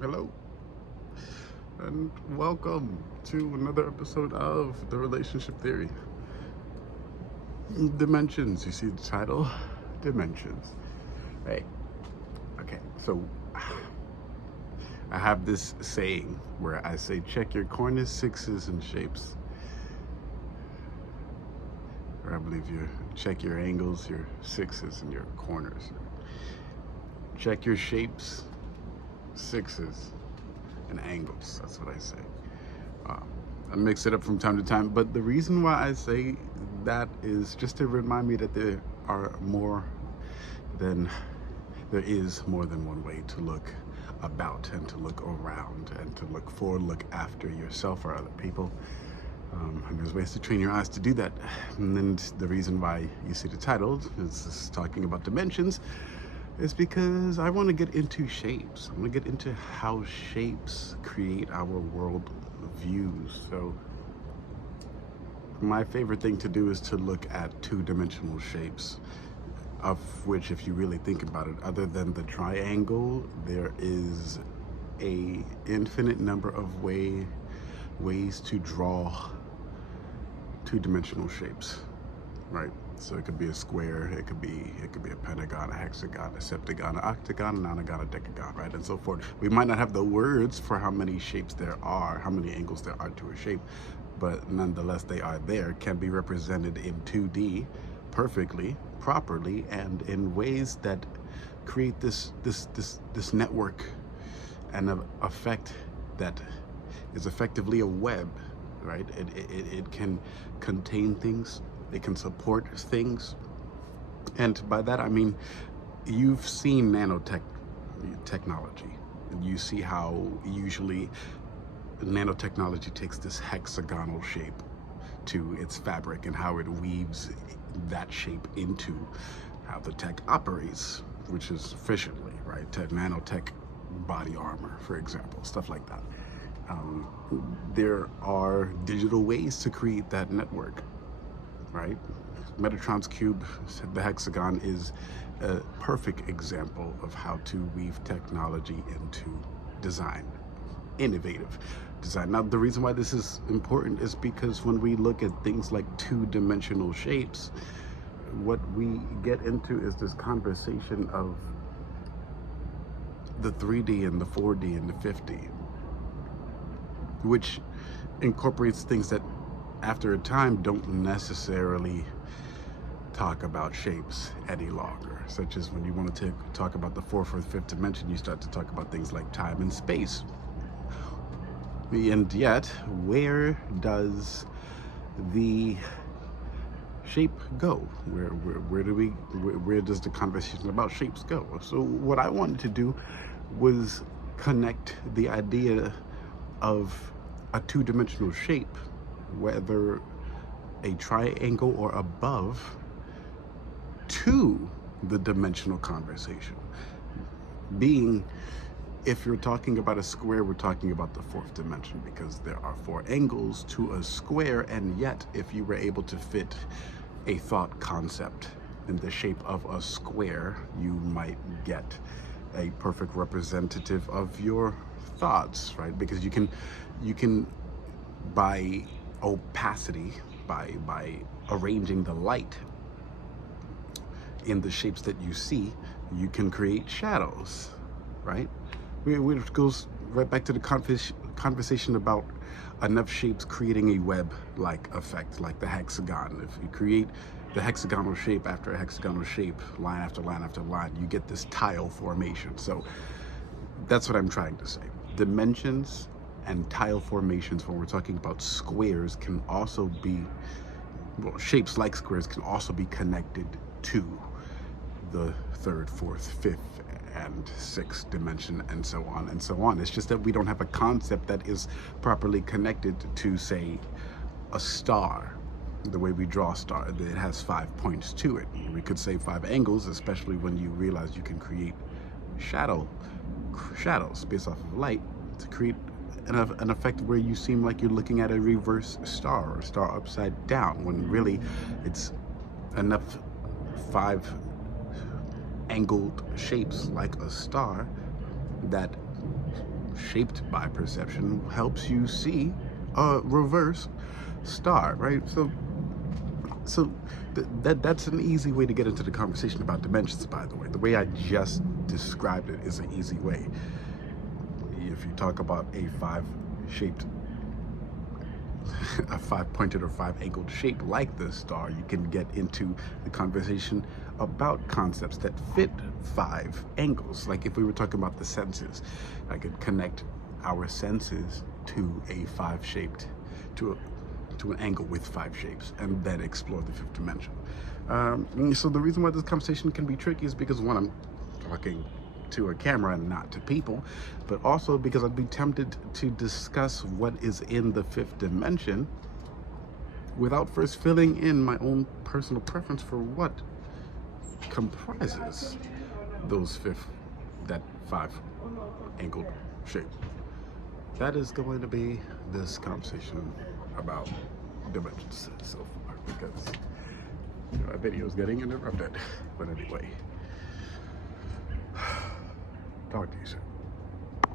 Hello, and welcome to another episode of The Relationship Theory. Dimensions, you see the title? Dimensions. Hey, okay, so I have this saying where I say check your corners, sixes, and shapes. Or I believe you check your angles, your sixes, and your corners. Check your shapes, sixes, and angles. That's what I say. I mix it up from time to time, but the reason why I say that is just to remind me that there is more than one way to look about and to look around and to look after yourself or other people. And there's ways to train your eyes to do that. And then the reason why you see the title is talking about dimensions is because I want to get into shapes. I want to get into how shapes create our world views. So my favorite thing to do is to look at two-dimensional shapes, of which, if you really think about it, other than the triangle, there is a infinite number of ways to draw two-dimensional shapes, right? So it could be a square, it could be a pentagon, a hexagon, a septagon, an octagon, an nonagon, a decagon, right, and so forth. We might not have the words for how many shapes there are, how many angles there are to a shape, but nonetheless they are there, can be represented in 2D perfectly, properly, and in ways that create this network and an effect that is effectively a web, right? It can contain things, it can support things, and by that I mean you've seen technology, and you see how usually nanotechnology takes this hexagonal shape to its fabric and how it weaves that shape into how the tech operates, which is efficiently, right? Nanotech body armor, for example, stuff like that. There are digital ways to create that network, right? Metatron's cube, the hexagon, is a perfect example of how to weave technology into design, innovative design. Now, the reason why this is important is because when we look at things like two-dimensional shapes, what we get into is this conversation of the 3D and the 4D and the 5D, which incorporates things that after a time don't necessarily talk about shapes any longer, such as when you want to talk about the fourth or fifth dimension, you start to talk about things like time and space. And yet, where does the shape go? Where does the conversation about shapes go? So what I wanted to do was connect the idea of a two-dimensional shape, whether a triangle or above, to the dimensional conversation. Being, if you're talking about a square, we're talking about the fourth dimension, because there are four angles to a square, and yet if you were able to fit a thought concept in the shape of a square, you might get a perfect representative of your thoughts, right? Because you can by opacity, by arranging the light in the shapes that you see, you can create shadows, right? Which goes right back to the conversation about enough shapes creating a web-like effect, like the hexagon. If you create the hexagonal shape after a hexagonal shape, line after line after line, you get this tile formation. So that's what I'm trying to say. Dimensions and tile formations, when we're talking about squares, can also be, well, shapes like squares can also be connected to the third, fourth, fifth, and sixth dimension, and so on and so on. It's just that we don't have a concept that is properly connected to, say, a star. The way we draw a star, it has 5 points to it. We could say 5 angles, especially when you realize you can create shadows based off of light to create an effect where you seem like you're looking at a reverse star, or a star upside down, when really it's enough 5 angled shapes like a star that shaped by perception helps you see a reverse star, right? So that's an easy way to get into the conversation about dimensions, by the way. The way I just described it is an easy way. If you talk about a five-shaped, a five-pointed or five-angled shape like the star, you can get into the conversation about concepts that fit five angles. Like if we were talking about the senses, I could connect our senses to a five-shaped, to an angle with five shapes, and then explore the fifth dimension. So the reason why this conversation can be tricky is because, one, I'm talking to a camera and not to people, but also because I'd be tempted to discuss what is in the fifth dimension without first filling in my own personal preference for what comprises that five angled shape. That is going to be this conversation about dimensions so far, because my video is getting interrupted. But anyway, talk to you soon.